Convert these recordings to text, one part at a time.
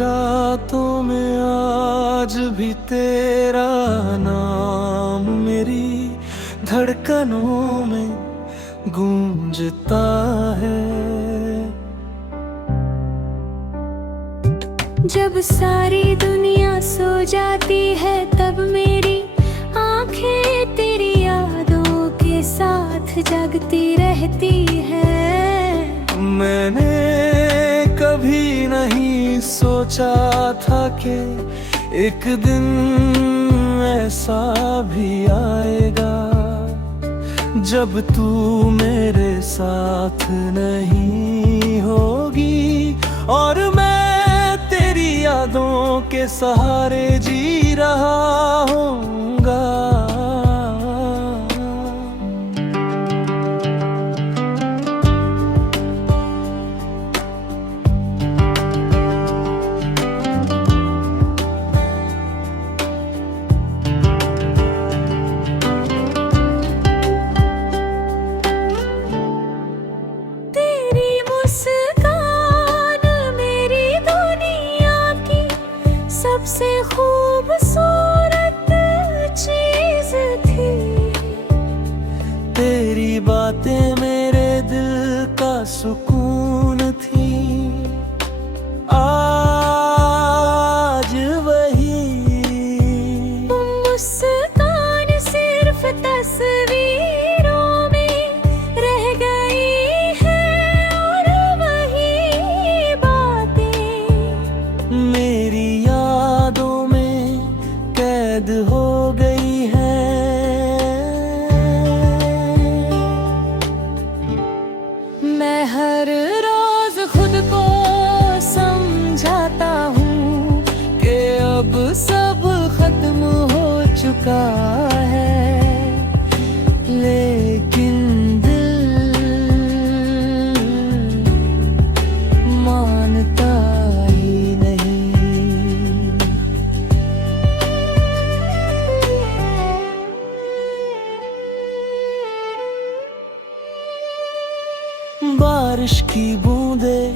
रातों में आज भी तेरा नाम मेरी धड़कनों में गूंजता है। जब सारी दुनिया सो जाती है तब मेरी आंखें तेरी यादों के साथ जगती रहती है। मैंने कभी नहीं सोचा था कि एक दिन ऐसा भी आएगा जब तू मेरे साथ नहीं होगी और मैं तेरी यादों के सहारे जी रहा हूँगा। सबसे खूबसूरत चीज थी तेरी बातें मेरे दिल का सुकून थी। आज वही मुस्कान सिर्फ तस्वीरों में रह गई है और वही बातें मेरी कैद हो गई है। मैं हर रोज खुद को समझाता हूँ कि अब सब खत्म हो चुका है, लेकिन दिल मानता ही नहीं। बारिश की बूंदें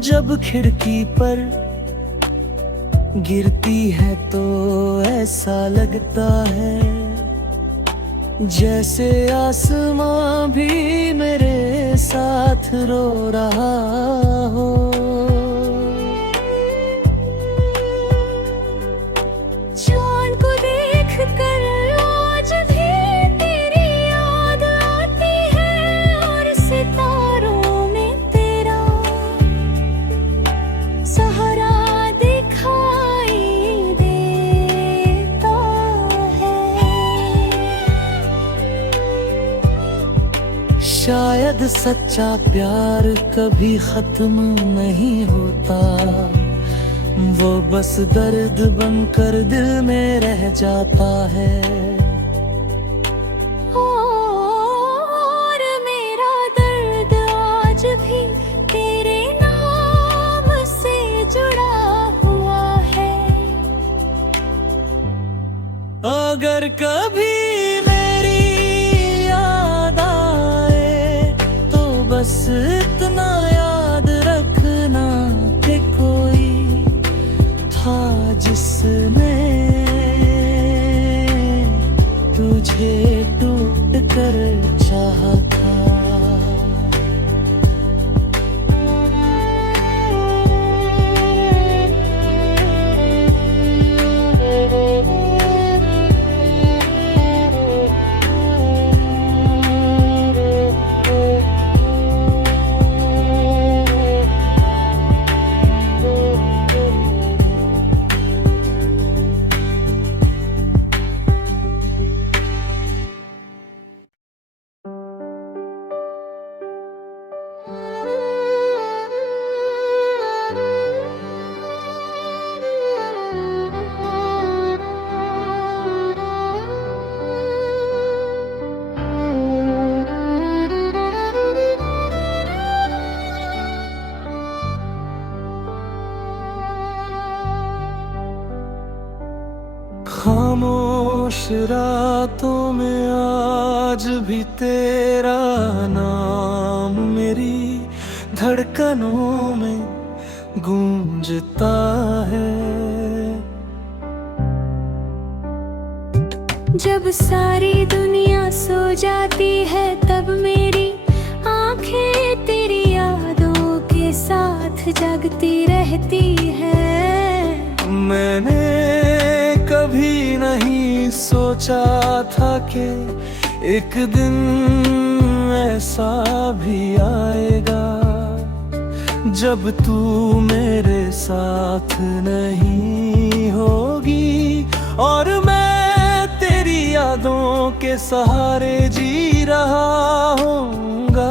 जब खिड़की पर गिरती है तो ऐसा लगता है जैसे आसमां भी मेरे साथ रो रहा हो। चाँद को देख कर आज भी तेरी याद आती है और सितारों में तेरा सहारा दिखाई देता है। शायद सच्चा प्यार कभी खत्म नहीं होता, वो बस दर्द बनकर दिल में रह जाता है। और मेरा दर्द आज भी तेरे नाम से जुड़ा हुआ है। अगर कभी मेरी याद आए तो बस इतना याद रखना कि कोई था जिसने तुझे टूट कर चाहा था। खामोश रातों में आज भी तेरा नाम मेरी धड़कनों में गूंजता है। जब सारी दुनिया सो जाती है तब मेरी आंखें तेरी यादों के साथ जगती रहती है। मैंने कभी नहीं सोचा था कि एक दिन ऐसा भी आएगा जब तू मेरे साथ नहीं होगी और मैं तेरी यादों के सहारे जी रहा हूँगा।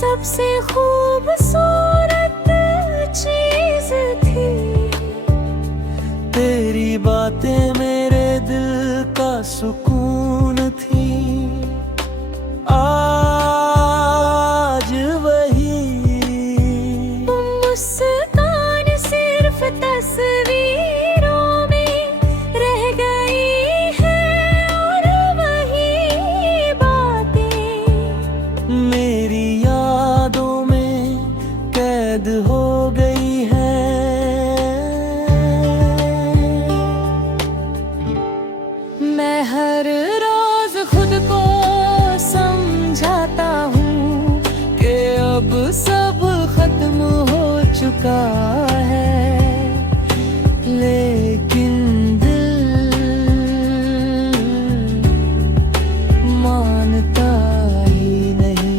सबसे खूबसूरत चीज थी तेरी बातें मेरे दिल का सुकून थी। आज वही मुस्कान सिर्फ तस्वीरों में रह गई है और वही बातें मेरी कैद हो गई है। मैं हर रोज खुद को समझाता हूँ कि अब सब खत्म हो चुका है, लेकिन दिल मानता ही नहीं।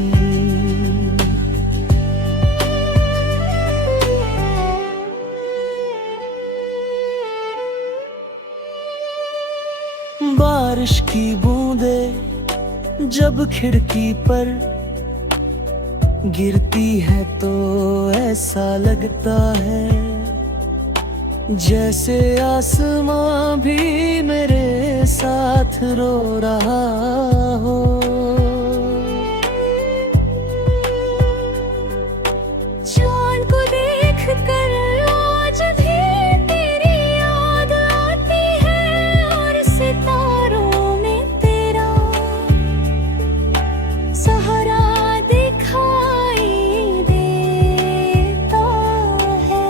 बारिश की बूंदें जब खिड़की पर गिरती है तो ऐसा लगता है जैसे आसमां भी मेरे साथ रो रहा हो। चाँद को देख कर आज भी तेरी याद आती है और सितारों में तेरा सहारा दिखाई देता है।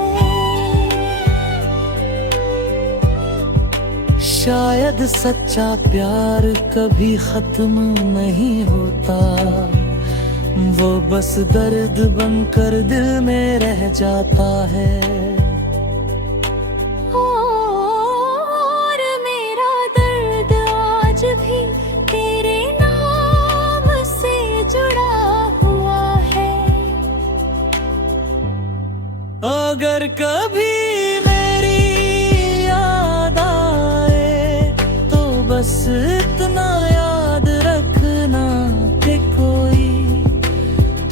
शायद सच्चा प्यार कभी खत्म नहीं होता, वो बस दर्द बनकर दिल में रह जाता है। और मेरा दर्द आज भी तेरे नाम से जुड़ा हुआ है। अगर कभी मेरी याद आए तो बस इतना याद रखना कि कोई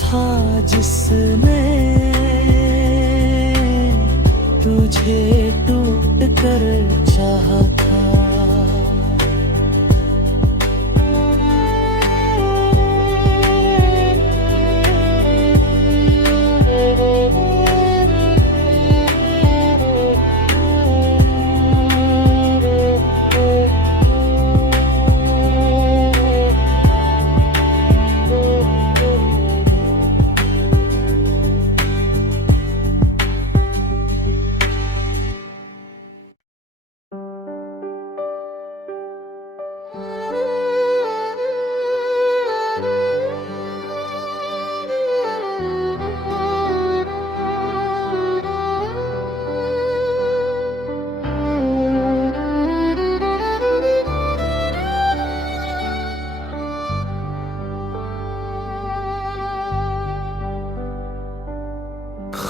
था जिसने तुझे टूट कर चाहा था।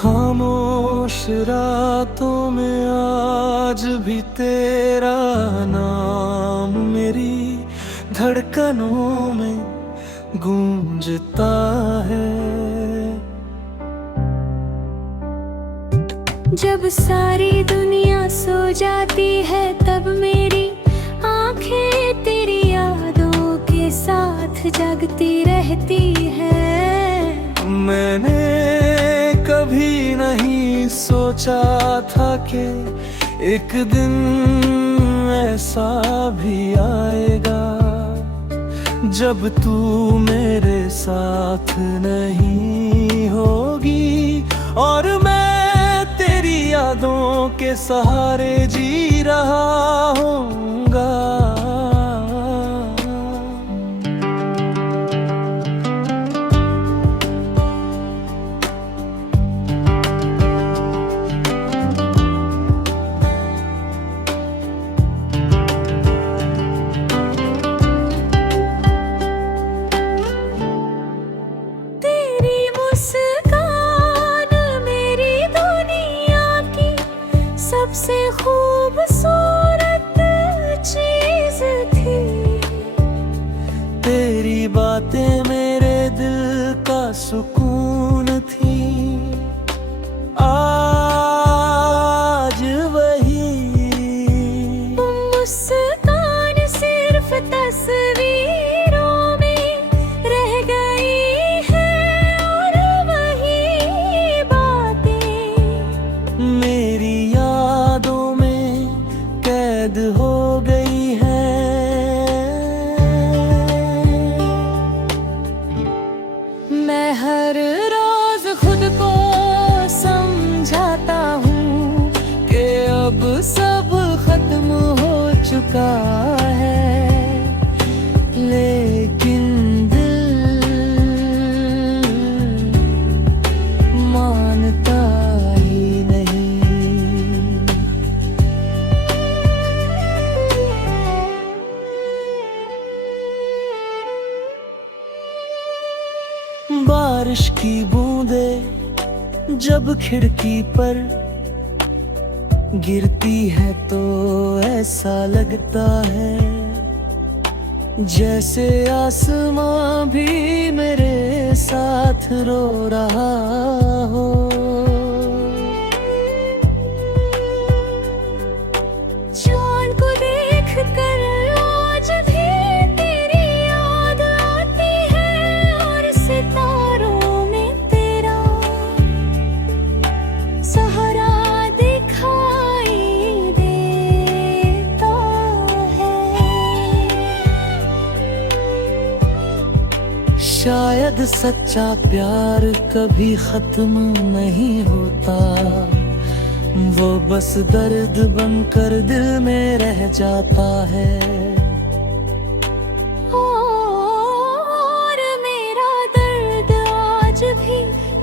खामोश रातों में आज भी तेरा नाम मेरी धड़कनों में गूंजता है। जब सारी दुनिया सो जाती है तब मेरी आंखें तेरी यादों के साथ जगती रहती है। मैंने कभी नहीं सोचा था कि एक दिन ऐसा भी आएगा जब तू मेरे साथ नहीं होगी और मैं तेरी यादों के सहारे जी रहा हूँगा। सबसे खूबसूरत चीज थी तेरी बातें मेरे दिल का सुकून थी। आज वही मुस्कान सिर्फ तस्वीरों में रह गई है और वही बातें मेरी कैद हो गई है। मैं हर रोज खुद को समझाता हूँ कि अब सब खत्म हो चुका है, लेकिन दिल मानता ही नहीं। बारिश की बूंदें जब खिड़की पर गिरती है तो ऐसा लगता है जैसे आसमां भी मेरे साथ रो रहा हो। चाँद को देखकर आज भी तेरी याद आती है और सितारों में तेरा सहारा दिखाई देता है। शायद सच्चा प्यार कभी खत्म नहीं होता, वो बस दर्द बनकर दिल में रह जाता है। और मेरा दर्द आज भी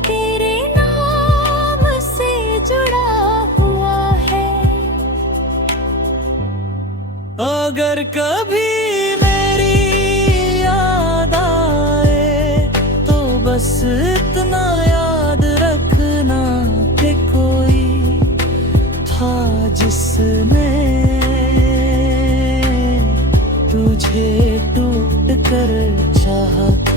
तेरे नाम से जुड़ा हुआ है। अगर कभी मेरी याद आए तो बस इतना याद रखना कि कोई था जिसने तुझे टूट कर चाहा था।